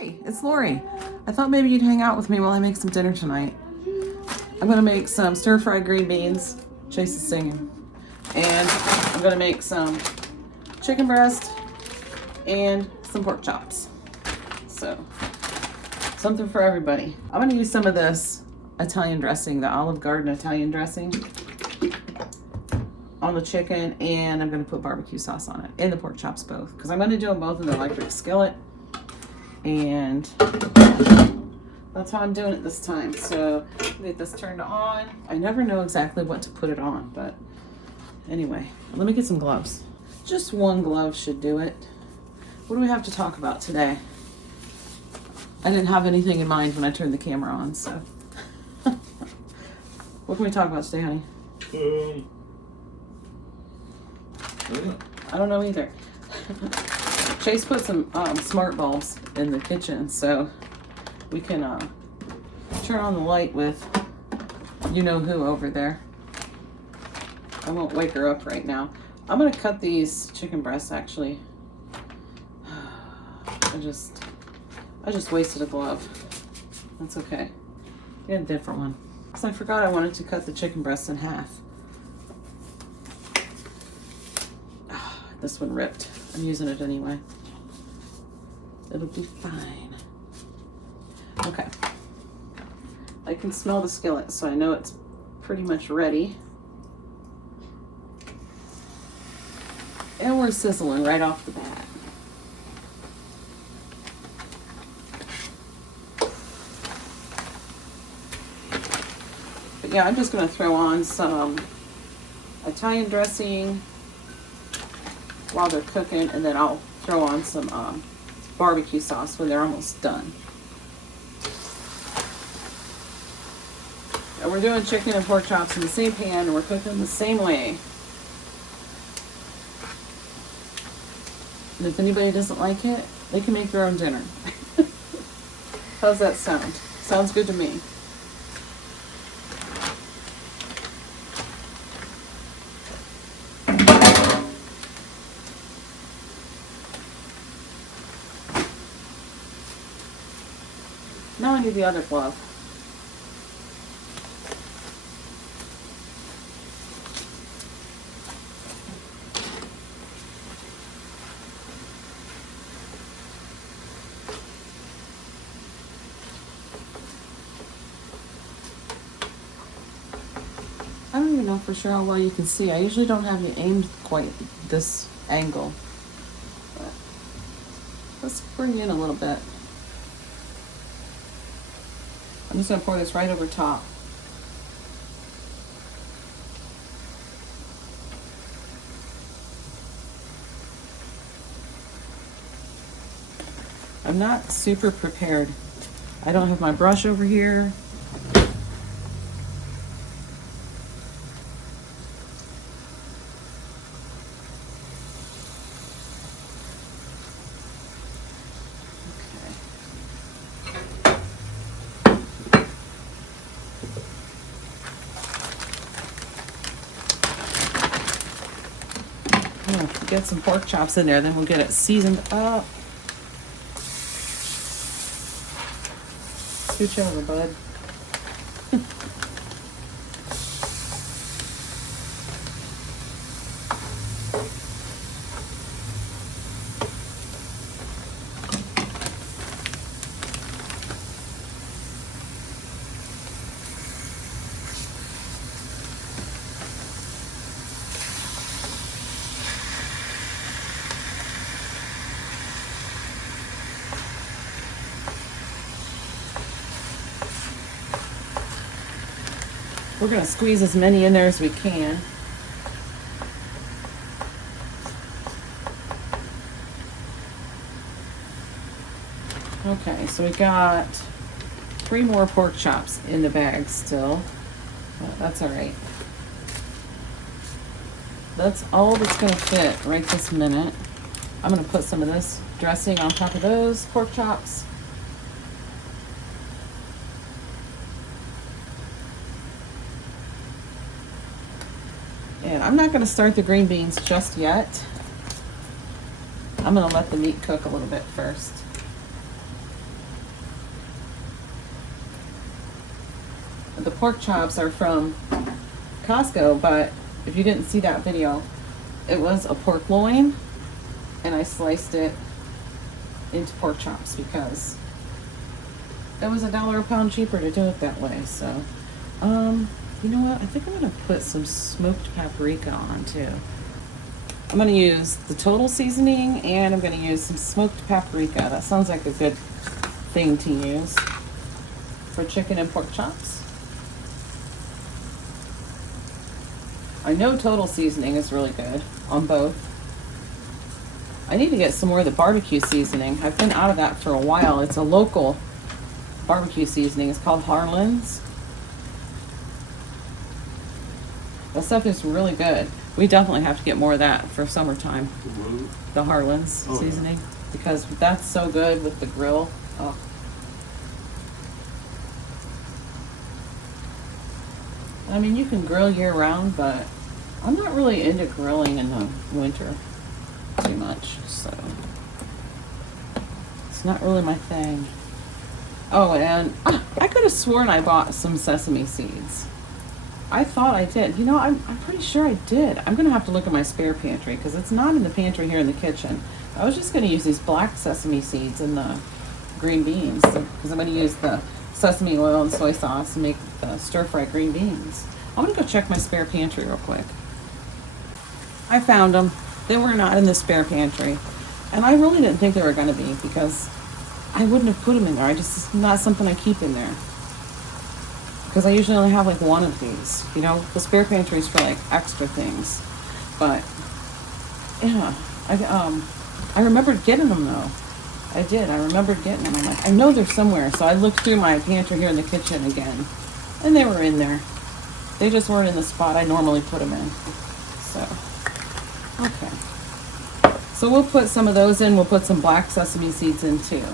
Hey, it's Lori. I thought maybe you'd hang out with me while I make some dinner tonight. I'm gonna make some stir-fried green beans. Chase is singing. And I'm gonna make some chicken breast and some pork chops. So, something for everybody. I'm gonna use some of this Italian dressing, the Olive Garden Italian dressing, on the chicken, and I'm gonna put barbecue sauce on it, and the pork chops both, because I'm gonna do them both in the electric skillet. And that's how I'm doing it this time. So get this turned on. I never know exactly what to put it on, but anyway, let me get some gloves. Just one glove should do it. What do we have to talk about today? I didn't have anything in mind when I turned the camera on, so. What can we talk about today, honey? I don't know either. Chase put some smart bulbs in the kitchen, so we can turn on the light with you-know-who over there. I won't wake her up right now. I'm gonna cut these chicken breasts, actually. I just wasted a glove. That's okay. Get a different one. Because I forgot I wanted to cut the chicken breasts in half. This one ripped. I'm using it anyway. It'll be fine. Okay. I can smell the skillet, so I know it's pretty much ready. And we're sizzling right off the bat. But yeah, I'm just going to throw on some Italian dressing while they're cooking, and then I'll throw on some barbecue sauce when they're almost done. And we're doing chicken and pork chops in the same pan, and we're cooking the same way. And if anybody doesn't like it, they can make their own dinner. How's that sound? Sounds good to me. Now I need the other glove. I don't even know for sure how well you can see. I usually don't have you aimed quite this angle. But let's bring in a little bit. I'm just going to pour this right over top. I'm not super prepared. I don't have my brush over here. Get some pork chops in there, then we'll get it seasoned up. Scooch over, bud. We're going to squeeze as many in there as we can. Okay, so we got 3 more pork chops in the bag still. But that's all right. That's all that's going to fit right this minute. I'm going to put some of this dressing on top of those pork chops. And I'm not going to start the green beans just yet. I'm going to let the meat cook a little bit first. the pork chops are from Costco, but if you didn't see that video, it was a pork loin, and I sliced it into pork chops because it was $1 a pound cheaper to do it that way. So, you know what? I think I'm gonna put some smoked paprika on too. I'm gonna use the total seasoning, and I'm gonna use some smoked paprika. That sounds like a good thing to use for chicken and pork chops. I know total seasoning is really good on both. I need to get some more of the barbecue seasoning. I've been out of that for a while. It's a local barbecue seasoning. It's called Harlan's. That stuff is really good. We definitely have to get more of that for summertime. The Harlan's seasoning. Yeah. Because that's so good with the grill. Oh. I mean, you can grill year round, but I'm not really into grilling in the winter too much, so it's not really my thing. Oh, and I could have sworn I bought some sesame seeds. I thought I did. You know, I'm pretty sure I did. I'm gonna have to look at my spare pantry because it's not in the pantry here in the kitchen. I was just gonna use these black sesame seeds and the green beans because I'm gonna use the sesame oil and soy sauce and make the stir-fried green beans. I'm gonna go check my spare pantry real quick. I found them. They were not in the spare pantry, and I really didn't think they were gonna be because I wouldn't have put them in there. It's not something I keep in there because I usually only have like one of these. You know, the spare pantry is for like extra things. But yeah, I remembered getting them though. I did. I remembered getting them. I'm like, I know they're somewhere. So I looked through my pantry here in the kitchen again, and they were in there. They just weren't in the spot I normally put them in. So, okay. So we'll put some of those in. We'll put some black sesame seeds in too.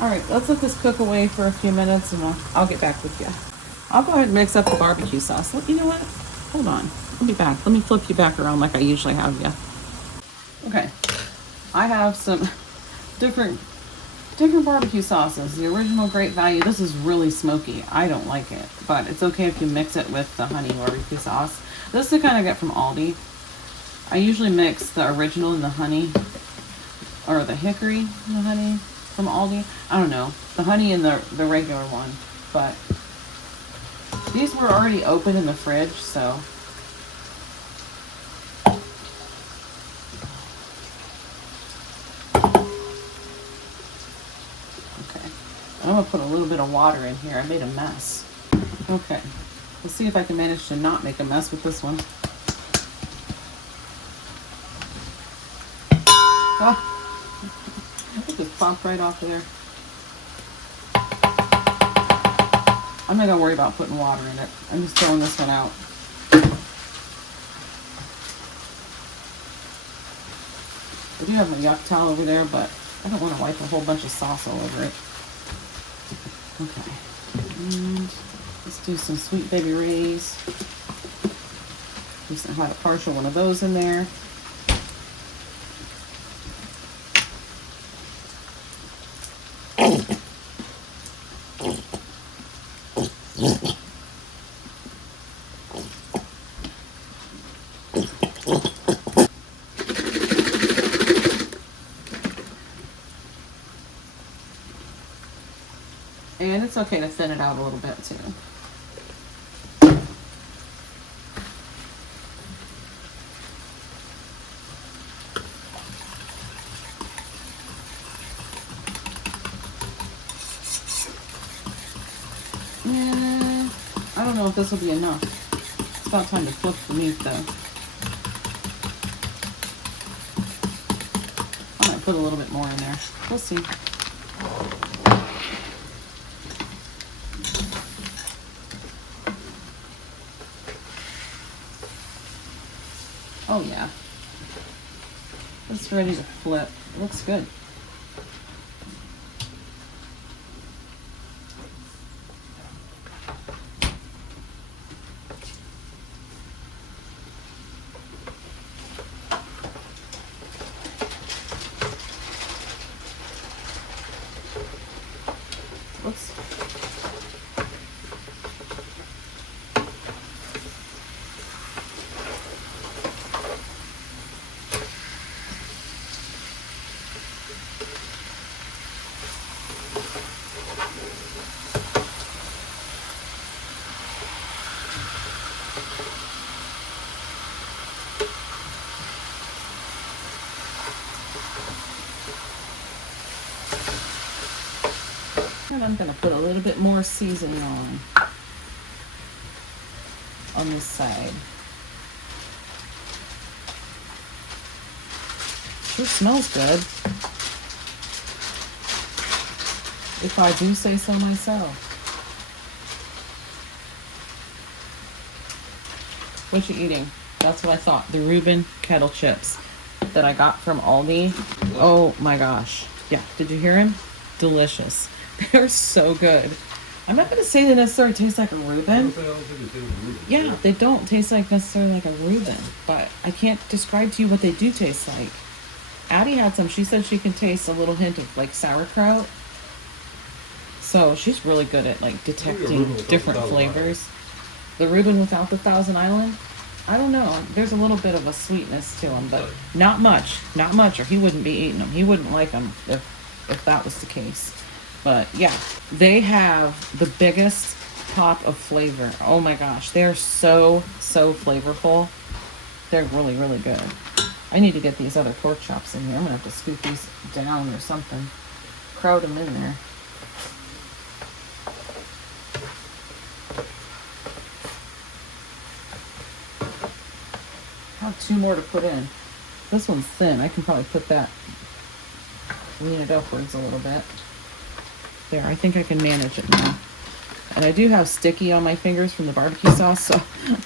All right, let's let this cook away for a few minutes, and I'll get back with you. I'll go ahead and mix up the barbecue sauce. You know what? Hold on. I'll be back. Let me flip you back around like I usually have you. Okay. I have some different barbecue sauces. The original Great Value. This is really smoky. I don't like it, but it's okay if you mix it with the honey barbecue sauce. This is the kind I get from Aldi. I usually mix the original and the honey, or the hickory and the honey from Aldi. I don't know, the honey and the regular one, but these were already open in the fridge, so I'm gonna put a little bit of water in here. I made a mess. Okay, let's see if I can manage to not make a mess with this one. Ah, it just popped right off of there. I'm not gonna worry about putting water in it. I'm just throwing this one out. I do have a yuck towel over there, but I don't want to wipe a whole bunch of sauce all over it. Okay, and let's do some Sweet Baby Ray's. Just have a partial one of those in there. And it's okay to thin it out a little bit too. And I don't know if this will be enough. It's about time to flip the meat though. I might put a little bit more in there. We'll see. Oh yeah, it's ready to flip. It looks good. Whoops. time I'm going to put a little bit more seasoning on this side. Sure smells good, if I do say so myself. What you eating? That's what I thought. The Reuben kettle chips that I got from Aldi. Oh my gosh. Yeah, did you hear him? Delicious. They're so good. I'm not going to say they necessarily taste like a Reuben. Yeah, they don't taste like necessarily like a Reuben, but I can't describe to you what they do taste like. Addie had some. She said she can taste a little hint of like sauerkraut. So she's really good at like detecting different flavors. The Reuben without the Thousand Island? I don't know. There's a little bit of a sweetness to them, but not much. Not much, or he wouldn't be eating them. He wouldn't like them if that was the case. But yeah, they have the biggest pop of flavor. Oh my gosh, they're so flavorful. They're really, really good. I need to get these other pork chops in here. I'm gonna have to scoop these down or something. Crowd them in there. I have 2 more to put in. This one's thin. I can probably put that, lean it upwards a little bit. There, I think I can manage it now. And I do have sticky on my fingers from the barbecue sauce,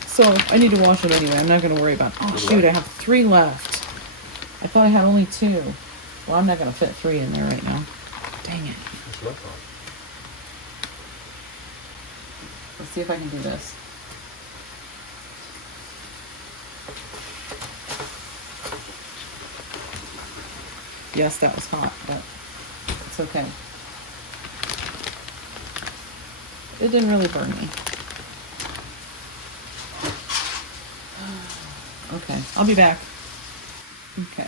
so I need to wash it anyway. I'm not going to worry about it. Oh shoot, I have 3 left. I thought I had only 2. Well, I'm not going to fit 3 in there right now. Dang it. Let's see if I can do this. Yes, that was hot, but it's okay. It didn't really burn me. Okay, I'll be back. Okay,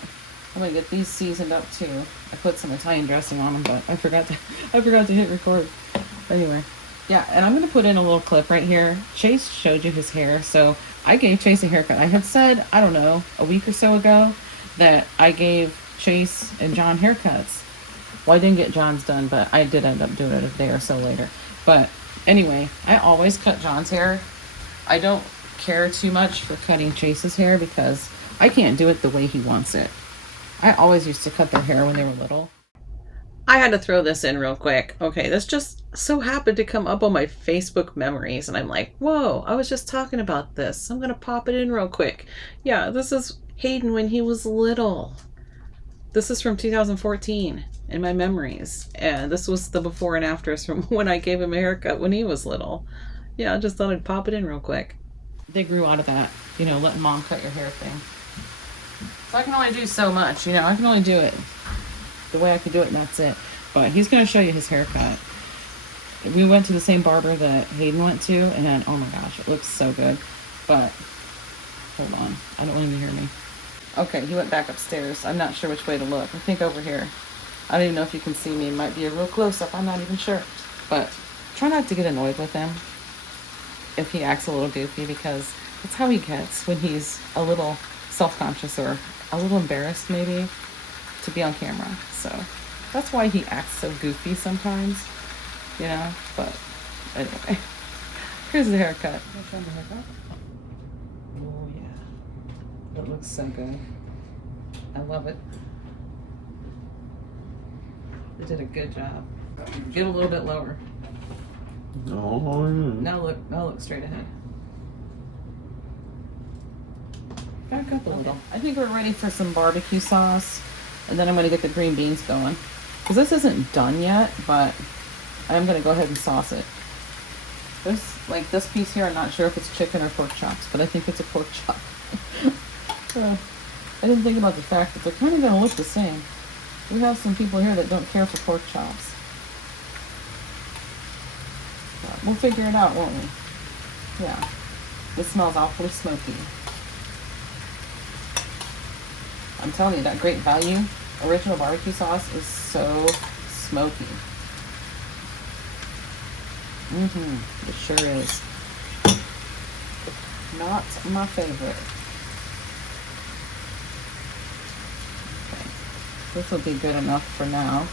I'm gonna get these seasoned up too. I put some Italian dressing on them, but I forgot to hit record. Anyway, yeah, and I'm gonna put in a little clip right here. Chase showed you his hair, so I gave Chase a haircut. I had said, I don't know, a week or so ago that I gave Chase and John haircuts. Well, I didn't get John's done, but I did end up doing it a day or so later. But anyway, I always cut John's hair. I don't care too much for cutting Chase's hair because I can't do it the way he wants it. I always used to cut their hair when they were little. I had to throw this in real quick. Okay, this just so happened to come up on my Facebook memories, and I'm like, whoa, I was just talking about this. I'm gonna pop it in real quick. Yeah, this is Hayden when he was little. This is from 2014 in my memories. And this was the before and afters from when I gave him a haircut when he was little. Yeah, I just thought I'd pop it in real quick. They grew out of that, you know, letting mom cut your hair thing. So I can only do so much, you know, I can only do it the way I could do it and that's it. But he's going to show you his haircut. We went to the same barber that Hayden went to, and oh my gosh, it looks so good. But, hold on, I don't want him to hear me. Okay, he went back upstairs. I'm not sure which way to look. I think over here. I don't even know if you can see me. It might be a real close-up. I'm not even sure. But try not to get annoyed with him if he acts a little goofy, because that's how he gets when he's a little self-conscious or a little embarrassed maybe to be on camera. So that's why he acts so goofy sometimes, you know. But anyway, here's the haircut. Oh yeah, that looks so good. I love it. They did a good job. Get a little bit lower. Oh, Now look straight ahead. Back up a little. I think we're ready for some barbecue sauce, and then I'm going to get the green beans going. Because this isn't done yet, but I'm going to go ahead and sauce it. This piece here, I'm not sure if it's chicken or pork chops, but I think it's a pork chop. I didn't think about the fact that they're kind of going to look the same. We have some people here that don't care for pork chops. But we'll figure it out, won't we? Yeah. This smells awfully smoky. I'm telling you, that Great Value original barbecue sauce is so smoky. It sure is. Not my favorite. Okay. This will be good enough for now.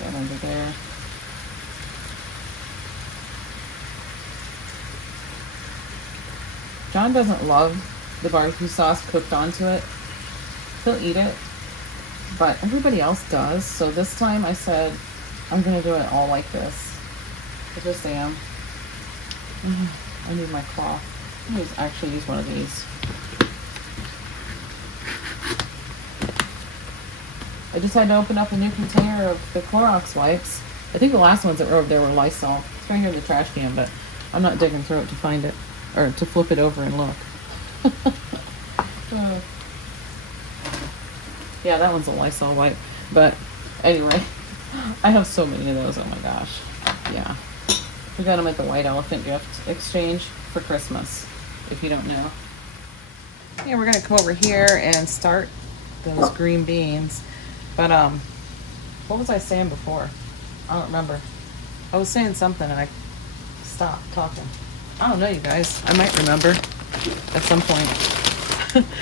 That under there. John doesn't love the barbecue sauce cooked onto it. He'll eat it, but everybody else does. So this time I said, I'm gonna do it all like this. I just am. I need my cloth. I'm gonna actually use one of these. I just had to open up a new container of the Clorox wipes. I think the last ones that were over there were Lysol. It's right here in the trash can, but I'm not digging through it to find it, or to flip it over and look. Yeah, that one's a Lysol wipe. But anyway, I have so many of those. Oh my gosh. Yeah. We got them at the White Elephant Gift Exchange for Christmas, if you don't know. Yeah, we're gonna come over here and start those green beans. But what was I saying before? I don't remember. I was saying something and I stopped talking. I don't know, you guys. I might remember at some point.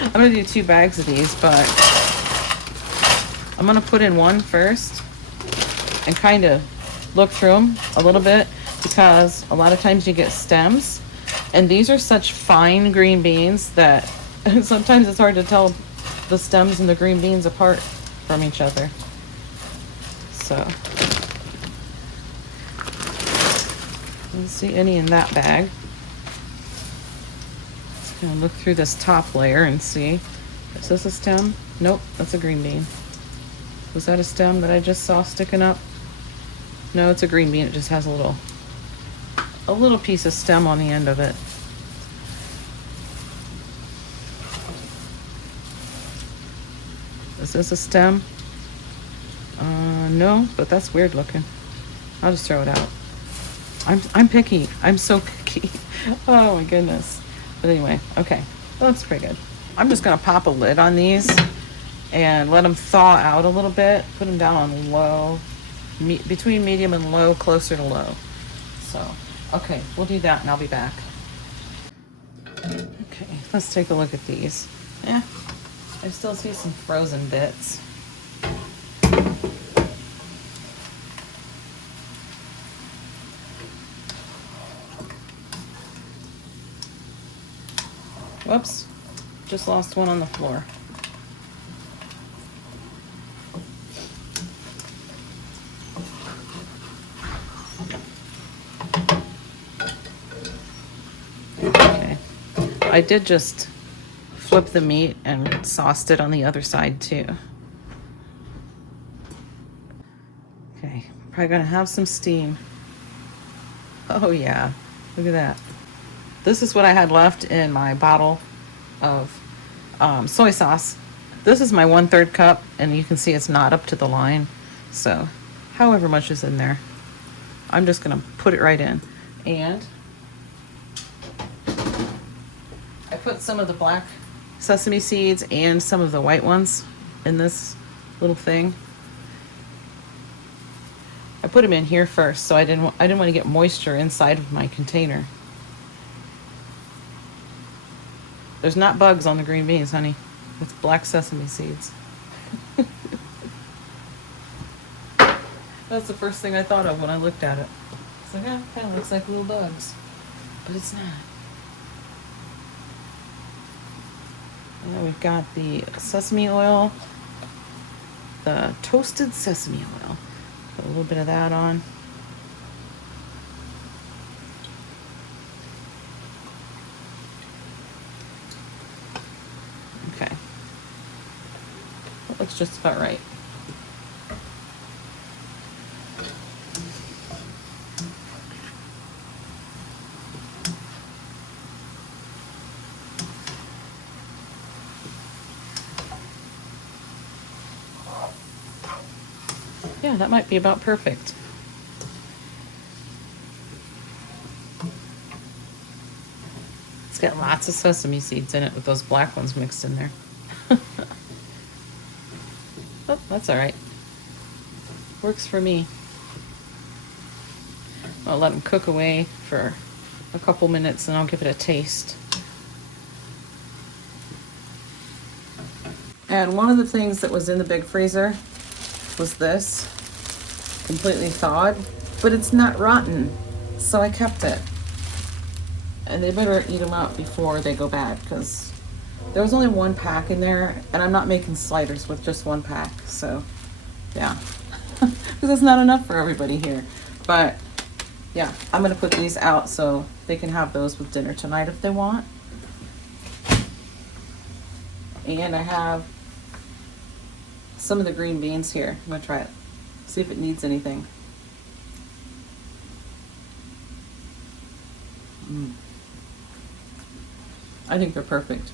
I'm gonna do 2 bags of these, but I'm gonna put in one first and kind of look through them a little bit, because a lot of times you get stems, and these are such fine green beans that sometimes it's hard to tell the stems and the green beans apart from each other. So, let's see any in that bag. Just gonna look through this top layer and see. Is this a stem? Nope, that's a green bean. Was that a stem that I just saw sticking up? No, it's a green bean. It just has a little piece of stem on the end of it. Is this a stem? No, but that's weird looking. I'll just throw it out. I'm picky. I'm so picky. Oh my goodness. But anyway, okay. That looks pretty good. I'm just gonna pop a lid on these and let them thaw out a little bit. Put them down on low, between medium and low, closer to low. So, okay, we'll do that and I'll be back. Okay, let's take a look at these. Yeah, I still see some frozen bits. Whoops, just lost one on the floor. Okay, I did just flip the meat and sauced it on the other side too. Okay, probably gonna have some steam. Oh yeah, look at that. This is what I had left in my bottle of soy sauce. This is my 1/3 cup, and you can see it's not up to the line. So, however much is in there, I'm just gonna put it right in. And I put some of the black sesame seeds and some of the white ones in this little thing. I put them in here first, so I didn't want to get moisture inside of my container. There's not bugs on the green beans, honey. It's black sesame seeds. That's the first thing I thought of when I looked at it. It's like, oh, kind of looks like little bugs. But it's not. And then we've got the sesame oil, the toasted sesame oil. Put a little bit of that on. Okay. That looks just about right. Yeah, that might be about perfect. It's got lots of sesame seeds in it with those black ones mixed in there. Oh, that's all right. Works for me. I'll let them cook away for a couple minutes and I'll give it a taste. And one of the things that was in the big freezer was this. completely thawed, but it's not rotten, so I kept it. And they better eat them up before they go bad, because there was only one pack in there, and I'm not making sliders with just one pack, so yeah. Because it's not enough for everybody here. But yeah, I'm gonna put these out so they can have those with dinner tonight if they want. And I have some of the green beans here. I'm gonna try it, see if it needs anything. I think they're perfect.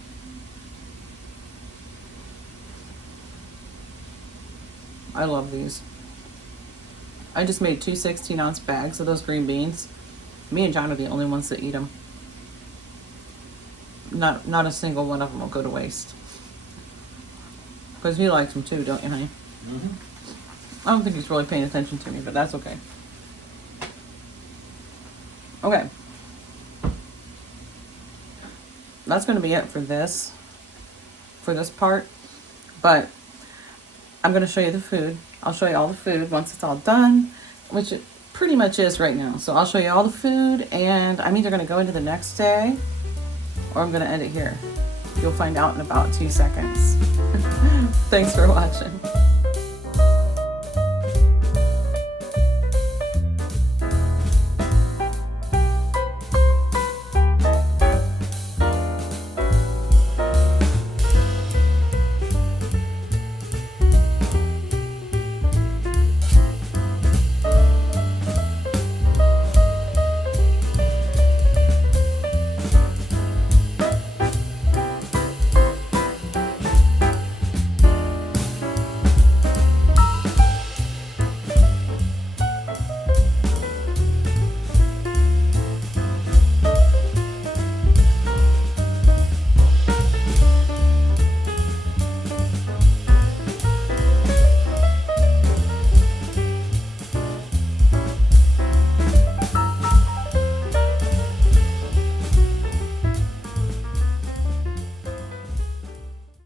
I love these. I just made 2 16-ounce bags of those green beans. Me and John are the only ones that eat them. Not a single one of them will go to waste. Because he likes them too, don't you, honey? I don't think he's really paying attention to me, but that's okay. Okay. That's going to be it for this part. But I'm going to show you the food. I'll show you all the food once it's all done, which it pretty much is right now. So I'll show you all the food, and I'm either going to go into the next day or I'm going to end it here. You'll find out in about 2 seconds. Thanks for watching.